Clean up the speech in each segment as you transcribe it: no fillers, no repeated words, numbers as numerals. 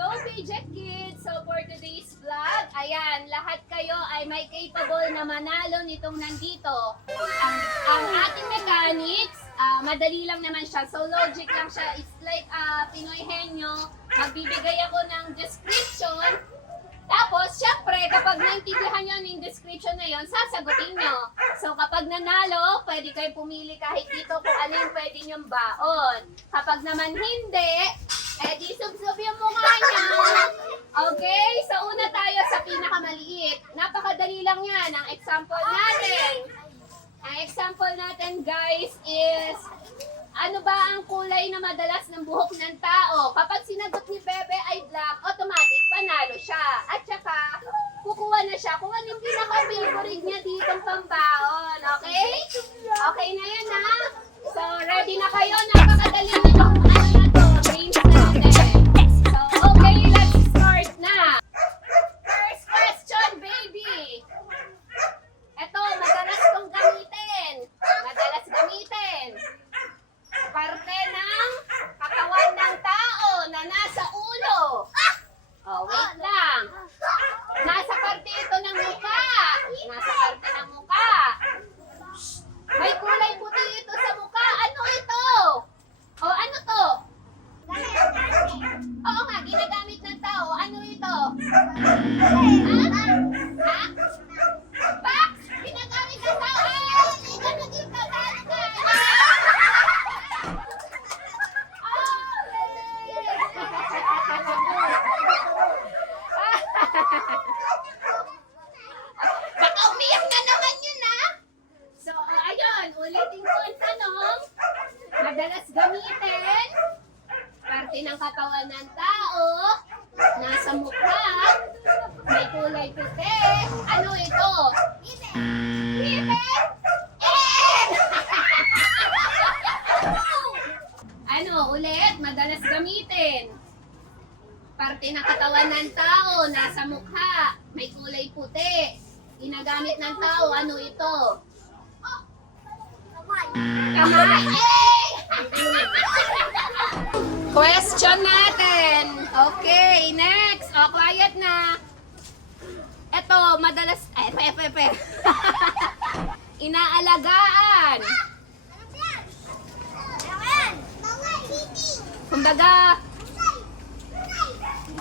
Hello, Paycheck Kids! So for today's vlog, ayan, lahat kayo ay may capable na manalo nitong nandito. Ang ating mechanics, madali lang naman siya. So logic lang siya. It's like Pinoy Henyo. Magbibigay ako ng description. Tapos, syempre, kapag naintindihan nyo yung description na yon, sasagutin nyo. So, kapag nanalo, pwede kayo pumili kahit dito kung ano yung pwede nyong baon. Kapag naman hindi, di sub-sub yung mukha nyo. Okay? So, una tayo sa pinakamaliit. Napakadali lang yan. Ang example natin, guys, is ano ba ang kulay na madalas ng buhok ng tao? Kapag sinagot ni Bebe ay black, automatic, panalo siya. At saka, kukuha na siya kung ano yung pinaka-favorite niya ditong pambaon. Okay? Okay na yan, ha? So, ready na kayo? Napakadali na yung ano na to. Brains natin. So, okay, let's start na. First question, baby. Ito, madalas kong gamitin. Parte ng katawan ng tao na nasa ulo. Oh, wait lang. Nasa parte ito ng mukha. May kulay puti ito sa mukha. Ano ito? Oh, ano to? Oo nga, ginagamit ng tao. Ano ito? Ha? Box? Ginagamit ng tao. Ay, hindi ka naging Tagalog ka. Baka umiyak na naman yun, ha? So, ayun, ulitin ko ang tanong. Madalas gamitin, parte ng katawan ng tao, nasa mukha, may kulay puti. Ano ito? Ngipin? Ano, ulit, madalas gamitin. Parte ng katawan ng tao, nasa mukha, may kulay puti. Ginagamit ng tao, ano ito? Kamay! Question natin. Okay, next. O, quiet na. Ito, madalas, inaalagaan.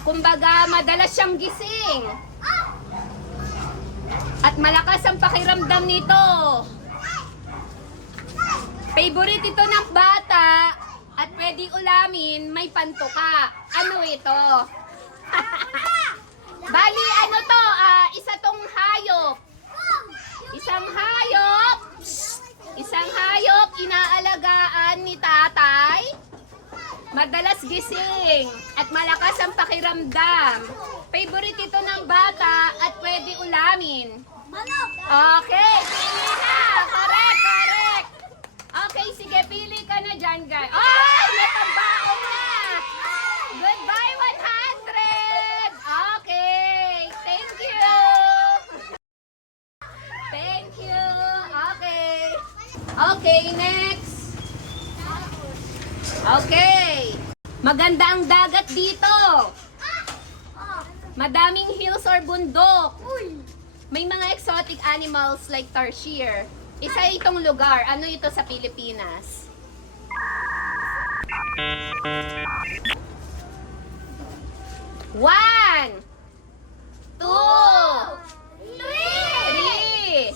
Kumbaga, madalas siyang gising. At malakas ang pakiramdam nito. Favorite ito ng bata at pwede ulamin, may pantuka. Ano ito? Bali, ano to? Isa tong hayop. Isang hayop, inaalagaan ni tatay. Madalas gising at malakas ang pakiramdam. Favorite ito ng bata at pwede ulamin. Okay, pili na. Correct. Okay, sige, pili ka na dyan, guys. Ay, natabaon na. Goodbye, 100. Okay, thank you. Okay, next. Okay. Maganda ang dagat dito. Madaming hills or bundok. May mga exotic animals like tarsier. Isa itong lugar. Ano ito sa Pilipinas? One, two, three,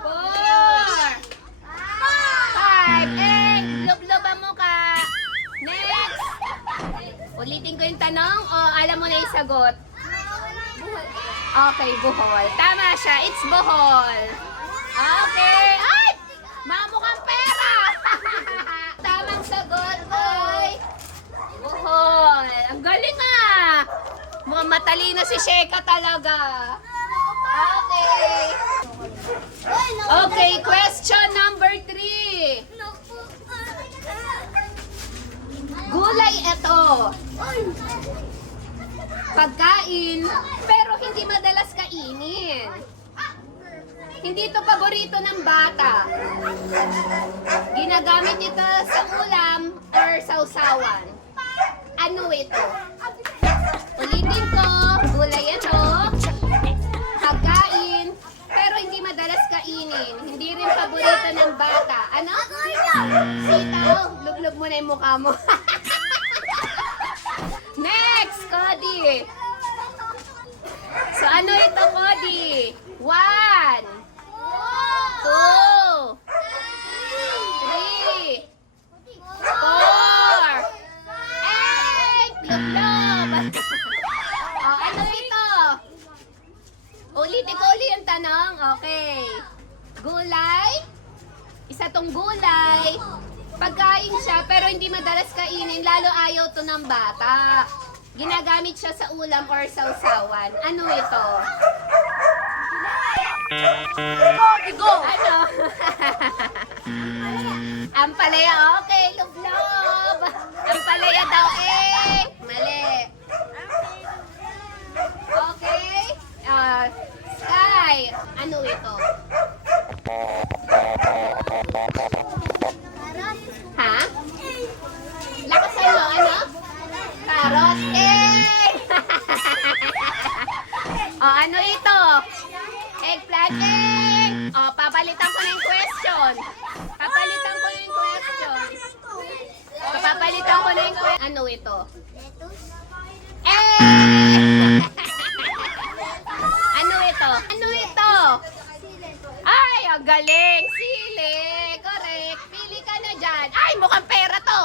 four, five, and lublob ang mukha. Next. Ulitin ko yung tanong o alam mo na yung sagot? Okay, Bohol. Tama siya. It's Bohol. Okay. Ay! Mamukhang pera! Tamang sagot ay Bohol. Ang galing ah! Mukhang matalino si Sheka talaga. Okay. Okay, question number 3. Gulay ito. Pagkain, pero hindi madalas kainin. Hindi ito paborito ng bata. Ginagamit ito sa ulam or sausawan. Ano ito? mukha mo. Next, Cody. So, ano ito, Cody? 1, 2, 3, 4, 8. Lublob. Oh, ano ito? Ulitin ko ulit yung tanong. Okay. Gulay. Isa tong gulay. Pagkain siya, pero hindi madalas kainin. Lalo ayaw to ng bata. Ginagamit siya sa ulam or sausawan. Ano ito? Go! Ano? Ampalaya. Okay, lublob. Ampalaya daw eh. Mali. Okay. Sky. Ano ito? Ha? Lakasan mo, ano? Carrot. Eh! O, ano ito? Eggplant. Eh! O, papalitan ko na yung question. Papalitan ko na yung question. Papalitan ko na yung question. Ano ito? Eh! Ano ito? Ano ito? Ay, ang galing. Sili. Correct. Pili ka na dyan. Ay, mukhang pera to.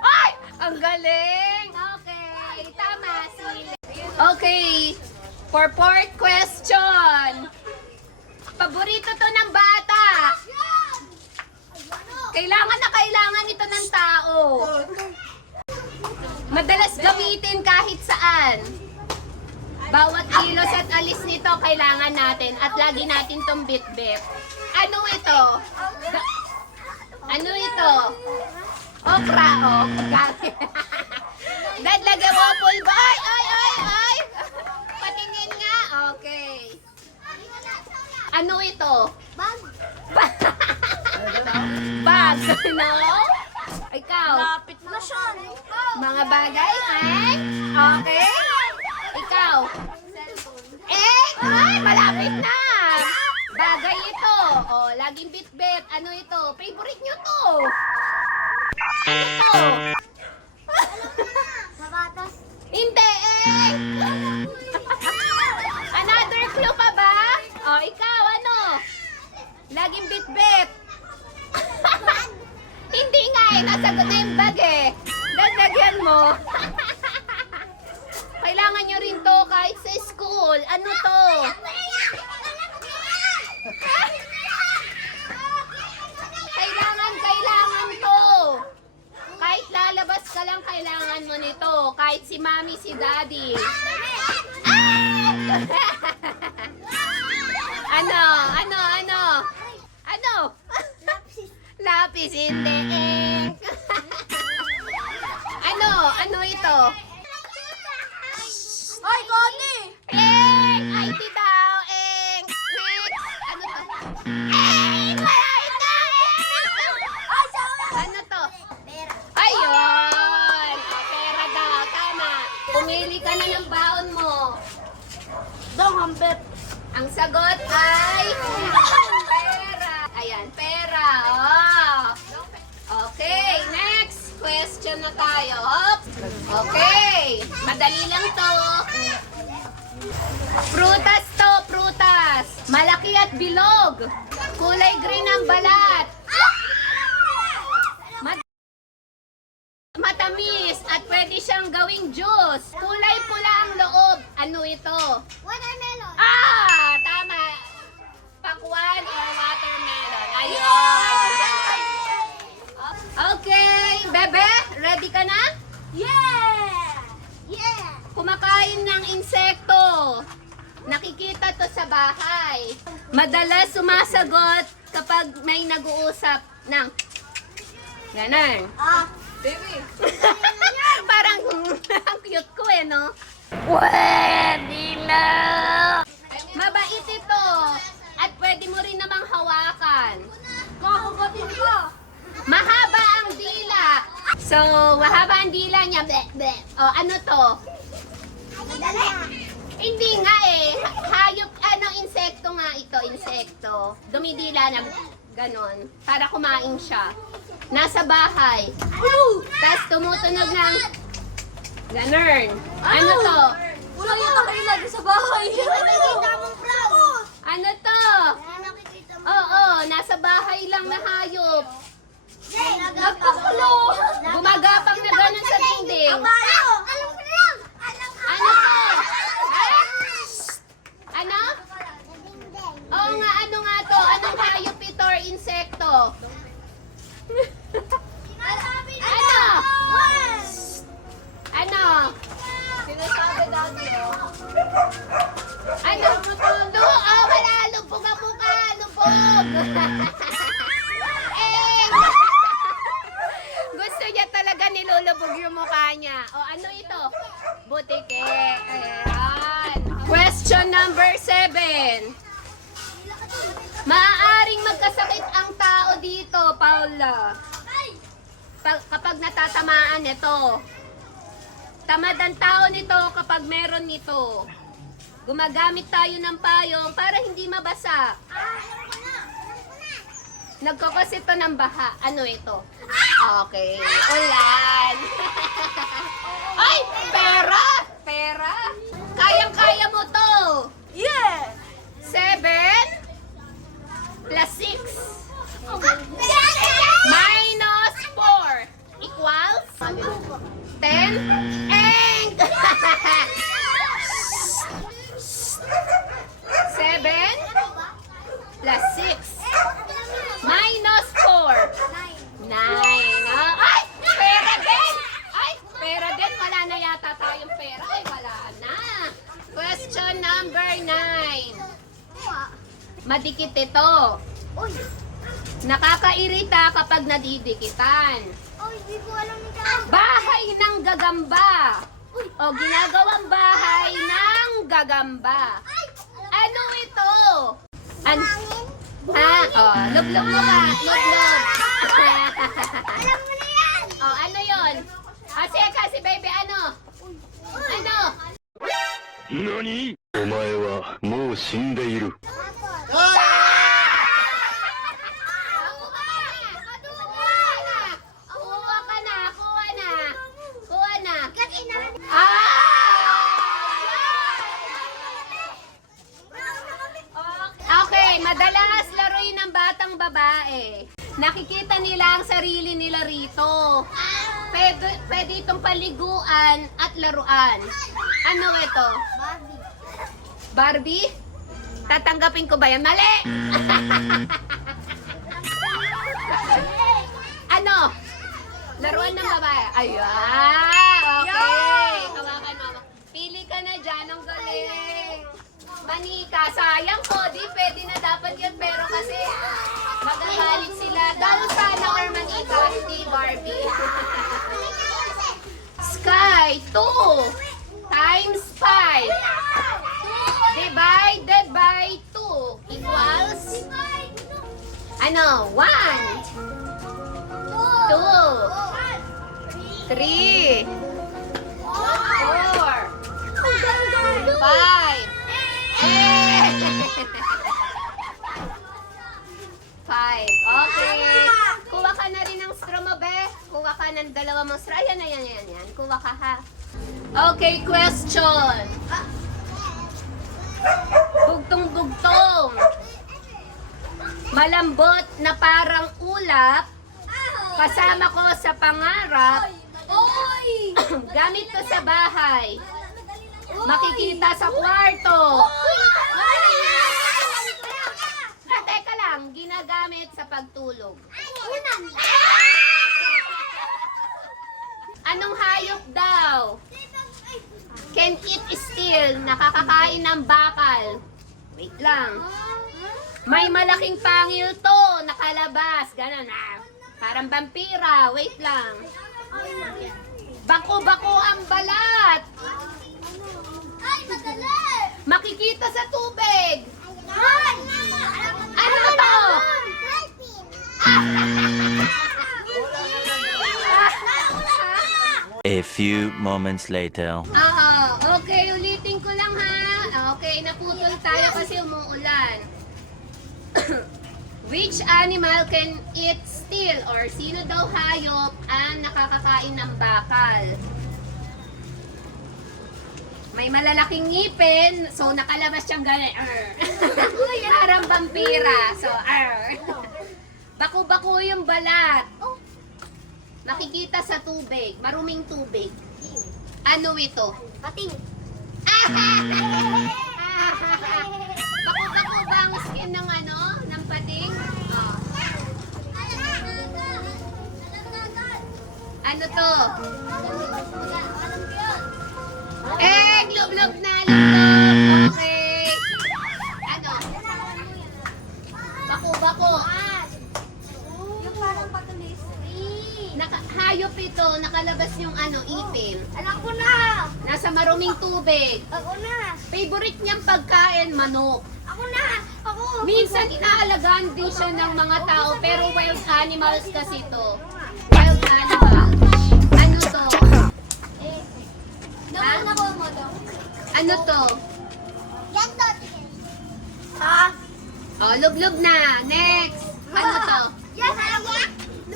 Ay, ang galing. Okay. Tama, sili. Okay. For fourth question. Paborito to ng bata. Kailangan na kailangan ito ng tao. Madalas gamitin kahit saan. Bawat kilos at alis nito kailangan natin at lagi natin tong bit-bit. Ano ito? Ano ito? Okra, oh. Dadlagay mo pulbo. Ay, ay, ay, ay. Patingin nga. Okay. Ano ito? Bag. Bag. No? Ikaw? Lapit na siya. Mga bagay, ay? Okay. Ikaw? Eh, ay, malapit na. Bagay ito. Oh, laging bit-bit. Ano ito? Favorite nyo to. Ano to? Sapatos. Hindi eh. Another clue pa ba? Oh, ikaw, ano? Laging bit-bit. Hindi nga eh. Nasagot na yung bag eh. Dadagyan mo. Kailangan nyo rin to kahit sa school. Ano to? Kailangan to. Kahit lalabas ka lang, kailangan mo nito. Kahit si mami, si daddy. Ano? Ano? Ano? Ano? Lapis, hindi. Ink. Ano? Ano ito? Ay, Connie! Eng! IT daw! Eng! Next! Ano to? Eng! Wala ito! Eng! Ay, sabi! Ano to? Pera. Ayun! O, pera daw. Tama. Pumili ka na ng baon mo. Dong, hambet. Ang sagot ay... Pera. Ayan, pera. Oh. Okay, next question na tayo. Hop. Okay. Madali lang to. Prutas to, prutas. Malaki at bilog. Kulay green ang balat. Matamis at pwede siyang gawing juice. Kulay pula ang loob. Ano ito? Watermelon. Ah! Tama. Pakwan or watermelon. Ayun. Okay. Bebe, ready ka na? Yeah! Yeah! Kumakain ng insekto. Nakikita to sa bahay. Madalas sumasagot kapag may nag-uusap ng ganon. Ah, Baby. Parang ang cute ko eh, no? Pwede na! Mabait ito. At pwede mo rin namang hawakan. kakagatin ko. Mahaba ang dila. So, mahaba ang dila niya. Bleh, bleh. O, ano to? Madali. Hindi nga eh. Hayop, ano, insekto nga ito, insekto. Dumidila na ganon. Para kumain siya. nasa bahay. Tapos tumutunog ng ganun. Ano to? Wala yata kayo lagi sa bahay. Nakikita mong vlog. Ano to? Nakikita mo. Oo, nasa bahay lang na hayop. Nagpakulo. Gumagapang na ganun sa dingding. Abayo. Alam ko na yan. Ano to? Ha? Ano? Oo nga, ano nga to? Anong hayop ito or insekto? Ano? Ano? Sinasabi dati Ano? Oh, wala! Lubog ang mukha! Lubog! Eh! Gusto niya talaga nilulubog yung mukha niya. O, ano ito? Butike. Ayan. Question number 7. Maaaring magkasakit ang tao dito, Paula. Kapag natatamaan ito. Tamad ang tao nito kapag meron nito. Gumagamit tayo ng payong para hindi mabasa. Nagkakos ito ng baha. Ano ito? Okay. Ulan. Ay! Pera! Pera! Kayang-kaya mo to. Yeah! 7 plus 6 minus 4 equals 10. Eng! 7 plus 6 minus 4 9. Ay! Pera din! Ay! Pera din! Wala na yata tayong pera. Ay, wala na. Question number 9. Madikit ito. Uy! Nakakairita kapag nadidikitan. Uy, di ko alam ito. Bahay ng gagamba. O ginagawang bahay ng gagamba. Ano ito? Ha? O, lublog mo ka. Lublog. Alam mo na yan! O, ano yun? Kasi baby, ano? Ano? 何お前はもう死んでいる。 Kuha ka na. Kuha na. Kuha na. Kasi na. Okay, madalas laruin ng batang babae. Nakikita nila ang sarili nila rito. Pwede itong paliguan at laruan. Ano ito? Barbie. Barbie? Tatanggapin ko ba yan? Mali! Ano? Laruan ng babae. Ayan! Okay! Hawakan mo. Pili ka na dyan. Ang galing. Manika. Sayang ko. Di pwede na dapat yun. Pero kasi magagalit sila. Dalo sana or manika. Hindi Barbie. Sky. 2 times 5 divided by 2 equals ano? 1 2 3 4 5 5. Okay. Kuha ka na rin ng straw mo, be. Kuha ka ng dalawa mong straw. Yan. Kuha ka, ha. Okay, question. Bugtong-bugtong. Malambot na parang ulap. Kasama ko sa pangarap. Gamit ko sa bahay. Makikita sa kwarto. Teka lang, ginagamit sa pagtulog. Anong hayop daw? Can eat still, nakakakain ng bakal. Wait lang. May malaking pangil to, nakalabas. Ganon, parang vampira. Wait lang. Bako-bako ang balat. Ay, madali! Makikita sa tubig. Ano to? A few moments later. Okay, ulitin ko lang ha. Okay, naputol tayo kasi umuulan. Which animal can eat still? Or sino daw hayop ang nakakakain ng bakal? May malalaking ngipin, so nakalabas siyang gano'n. Parang vampira. So, Baku-baku yung balat. Nakikita sa tubig, maruming tubig. Ano ito? Pating. Baku-baku ba ang skin ng ng pating? Oh. Ano to? Lublob na, lublob. Okay. Ano? Baku-baku. Yung parang patulis. Hayop ito, nakalabas yung ipin. Alam ko na! Nasa maruming tubig. Ako na! Favorite niyang pagkain, manok. Ako na! Ako! Minsan inaalagaan din siya ng mga tao, pero wild animals kasi to. Wild animals. Ano to? Naku na ko mo to. Ano to? Ganto! Ha? Oh, lublob na. Next. Ano to? Yes, alam ko!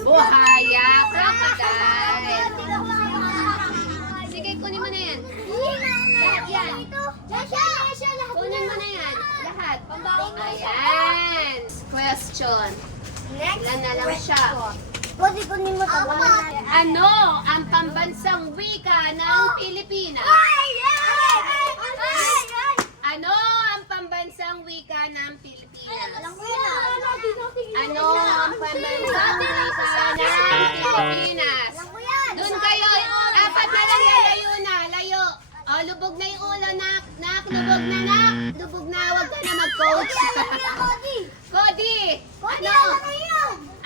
Buhaya, crocodile. Sige, kunin mo na yan. Lahat yan. Kunin mo na yan. Lahat. Ayan. Question. Ilan na lang siya. Pwede kunin mo to. Ano ang pambansang wika ng Pilipinas? Ano ang pambansang wika ng Pilipinas? Alam ko yan. Ano ang pambansang wika ng Pilipinas? Alam ko yan. Doon kayo, dapat na lang yan, layo na, layo. O, lubog na yung ulo, nak, lubog na, nak. Lubog na, wag ka na mag-coach. Cody,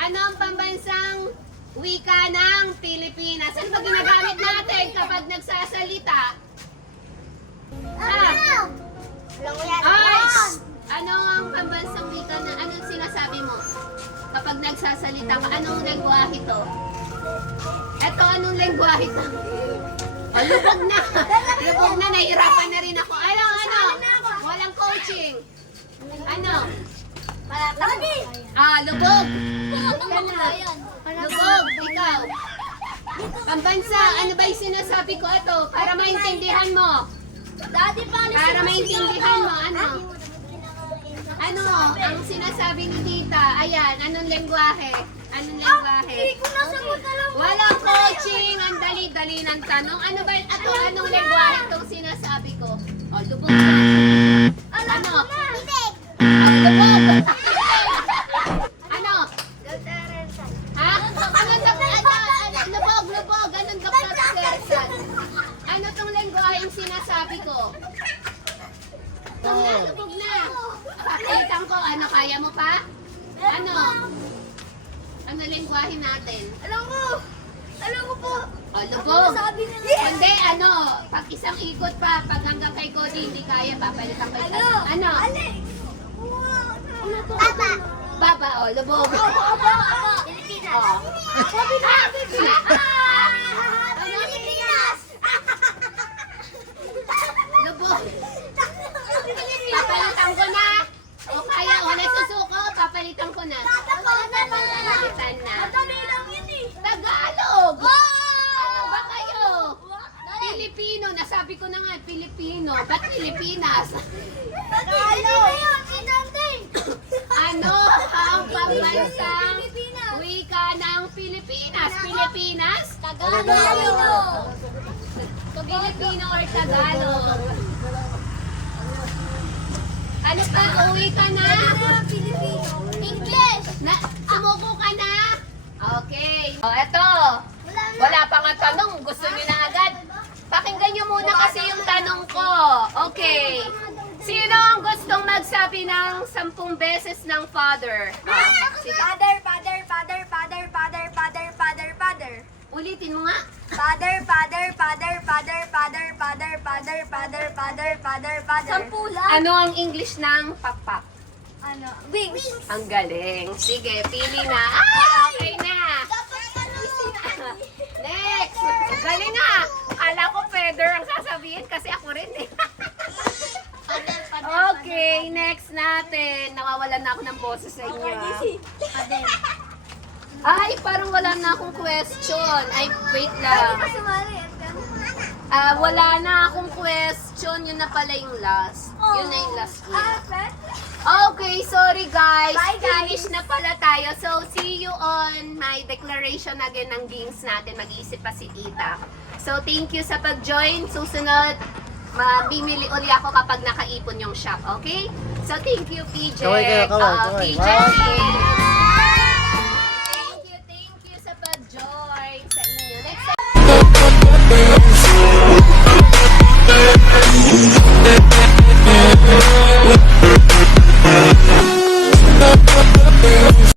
ano ang pambansang wika ng Pilipinas? Ano ba ginagamit natin kapag nagsasalita? Ha? Alam ko yan. Ay! Ano ang pambansang wika na, anong sinasabi mo? Kapag nagsasalita ka, anong lengguwahe to? Eto, anong lengguwahe to? Oh, lubog na! Lubog na, nahihirapan na rin ako. Ano? Walang coaching. Ano? Lubog. Lubog, ikaw. Pambansa, ano ba yung sinasabi ko ito? Para maintindihan mo. Para maintindihan mo, ano? Ano ang sinasabi ni Tita? Ayan, anong lengguwahe? Anong lengguwahe? Walang coaching, ang dali-dali ng tanong. Ano ba, anong lengguwahe itong sinasabi ko? O, lubog na. Ano? Lubog! Ano? Ha? Lubog! Anong Dr. Sersan? Ano tong lengguwahe yung sinasabi ko? Lubog na! Pakalitan ko, ano, kaya mo pa? Ano? Ano lengguwahe natin? Alam ko po. O, lubog! Sabi nila. Hindi, pag isang ikot pa, pag hanggang kay Cody, hindi kaya, papalitan ko isa. Ano? Papa. Baba, o, lubog. Pilipinas. O. Sabi na. Ano? Pilipinas. Lubog. Papalitan ko na. O kaya, o, nagsusuko, papalitan ko na. Papalitan na. Tagalog! Ano ba kayo? Pilipino, nasabi ko na nga, Pilipino. Ba't Pilipinas? Ano ang pambansang wika ng Pilipinas? Pilipinas? Tagalog. Pilipino or Tagalog? Ano pa? Uwi ka na? English. Sumuko ka na? Okay. O, eto. Wala pa nga tanong. Gusto niyo na agad? Pakinggan niyo muna kasi yung tanong ko. Okay. Sino ang gustong magsabi ng 10 beses ng father? Sige. Father, father, father, father, father, father, father, father. Ulitin mo nga. Father, father, father, father, father, father, father, father, father, father, father. Sampulan. Ano ang English ng pakpak? Ano? Wings. Ang galing. Sige, pili na. Ah, okay na. Next. Galing na. Kala ko feather ang sasabihin kasi ako rin eh. Okay, next natin. Nawawalan na ako ng boses sa inyo. ah. Pader. Ay, parang wala na akong question. Ay, wait lang. Sumali. Wala na akong question. Yun na pala yung last. Yun na yung last ko. Okay, sorry guys. Bye, guys. Finish na pala tayo. So, see you on my declaration again ng games natin. Mag-iisip pa si Tita. So, thank you sa pag-join. Susunod, mamimili uli ako kapag nakaipon yung shop. Okay? So, thank you, PJ. Kaway kayo, kaway, kaway. PJ.